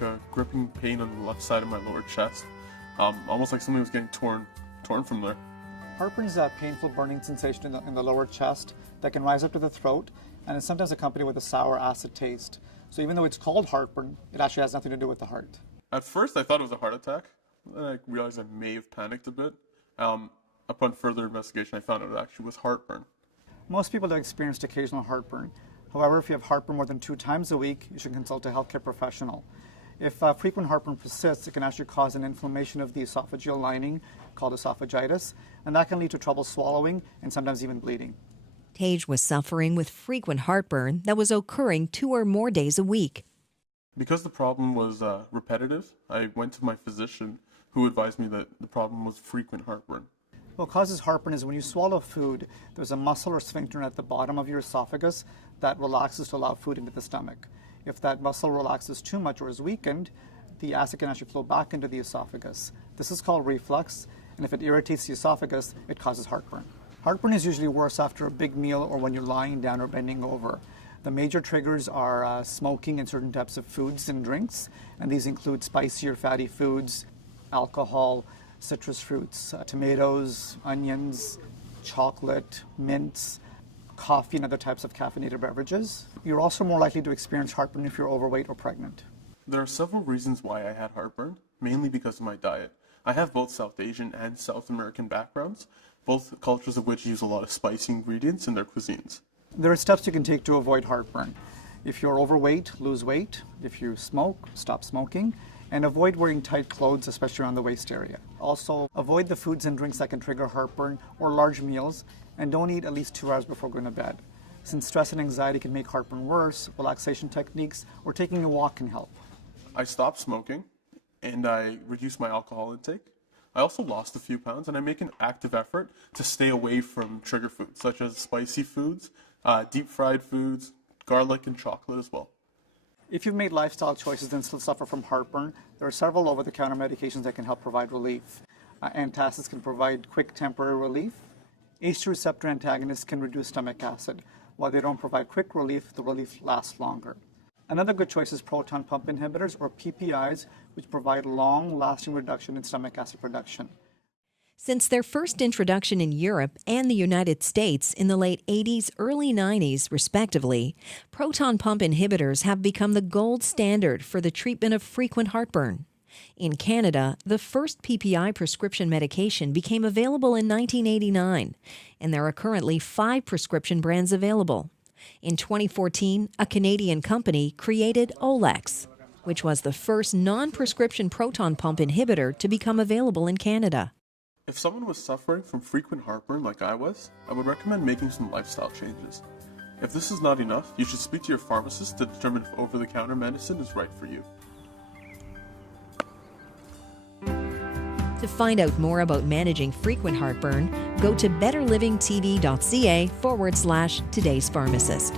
like a gripping pain on the left side of my lower chest, almost like something was getting torn from there. Heartburn is a painful burning sensation in the lower chest that can rise up to the throat and is sometimes accompanied with a sour acid taste. So even though it's called heartburn, it actually has nothing to do with the heart. At first I thought it was a heart attack, then I realized I may have panicked a bit. Upon further investigation I found out it actually was heartburn. Most people have experienced occasional heartburn. However, if you have heartburn more than 2 times a week, you should consult a healthcare professional. If frequent heartburn persists, it can actually cause an inflammation of the esophageal lining called esophagitis, and that can lead to trouble swallowing and sometimes even bleeding. Tage was suffering with frequent heartburn that was occurring 2 or more days a week. Because the problem was repetitive, I went to my physician who advised me that the problem was frequent heartburn. What causes heartburn is when you swallow food, there's a muscle or sphincter at the bottom of your esophagus that relaxes to allow food into the stomach. If that muscle relaxes too much or is weakened, the acid can actually flow back into the esophagus. This is called reflux, and if it irritates the esophagus, it causes heartburn. Heartburn is usually worse after a big meal or when you're lying down or bending over. The major triggers are smoking and certain types of foods and drinks, and these include spicy or fatty foods, alcohol, citrus fruits, tomatoes, onions, chocolate, mints, coffee, and other types of caffeinated beverages. You're also more likely to experience heartburn if you're overweight or pregnant. There are several reasons why I had heartburn, mainly because of my diet. I have both South Asian and South American backgrounds, both cultures of which use a lot of spicy ingredients in their cuisines. There are steps you can take to avoid heartburn. If you're overweight, lose weight. If you smoke, stop smoking. And avoid wearing tight clothes, especially around the waist area. Also, avoid the foods and drinks that can trigger heartburn or large meals, and don't eat at least 2 hours before going to bed. Since stress and anxiety can make heartburn worse, relaxation techniques or taking a walk can help. I stopped smoking, and I reduced my alcohol intake. I also lost a few pounds, and I make an active effort to stay away from trigger foods, such as spicy foods, deep fried foods, garlic, and chocolate as well. If you've made lifestyle choices and still suffer from heartburn, there are several over-the-counter medications that can help provide relief. Antacids can provide quick temporary relief. ACE2 receptor antagonists can reduce stomach acid. While they don't provide quick relief, the relief lasts longer. Another good choice is proton pump inhibitors, or PPIs, which provide long-lasting reduction in stomach acid production. Since their first introduction in Europe and the United States in the late 80s, early 90s, respectively, proton pump inhibitors have become the gold standard for the treatment of frequent heartburn. In Canada, the first PPI prescription medication became available in 1989, and there are currently 5 prescription brands available. In 2014, a Canadian company created Olex, which was the first non-prescription proton pump inhibitor to become available in Canada. If someone was suffering from frequent heartburn like I was, I would recommend making some lifestyle changes. If this is not enough, you should speak to your pharmacist to determine if over-the-counter medicine is right for you. To find out more about managing frequent heartburn, go to betterlivingtv.ca/today's pharmacist.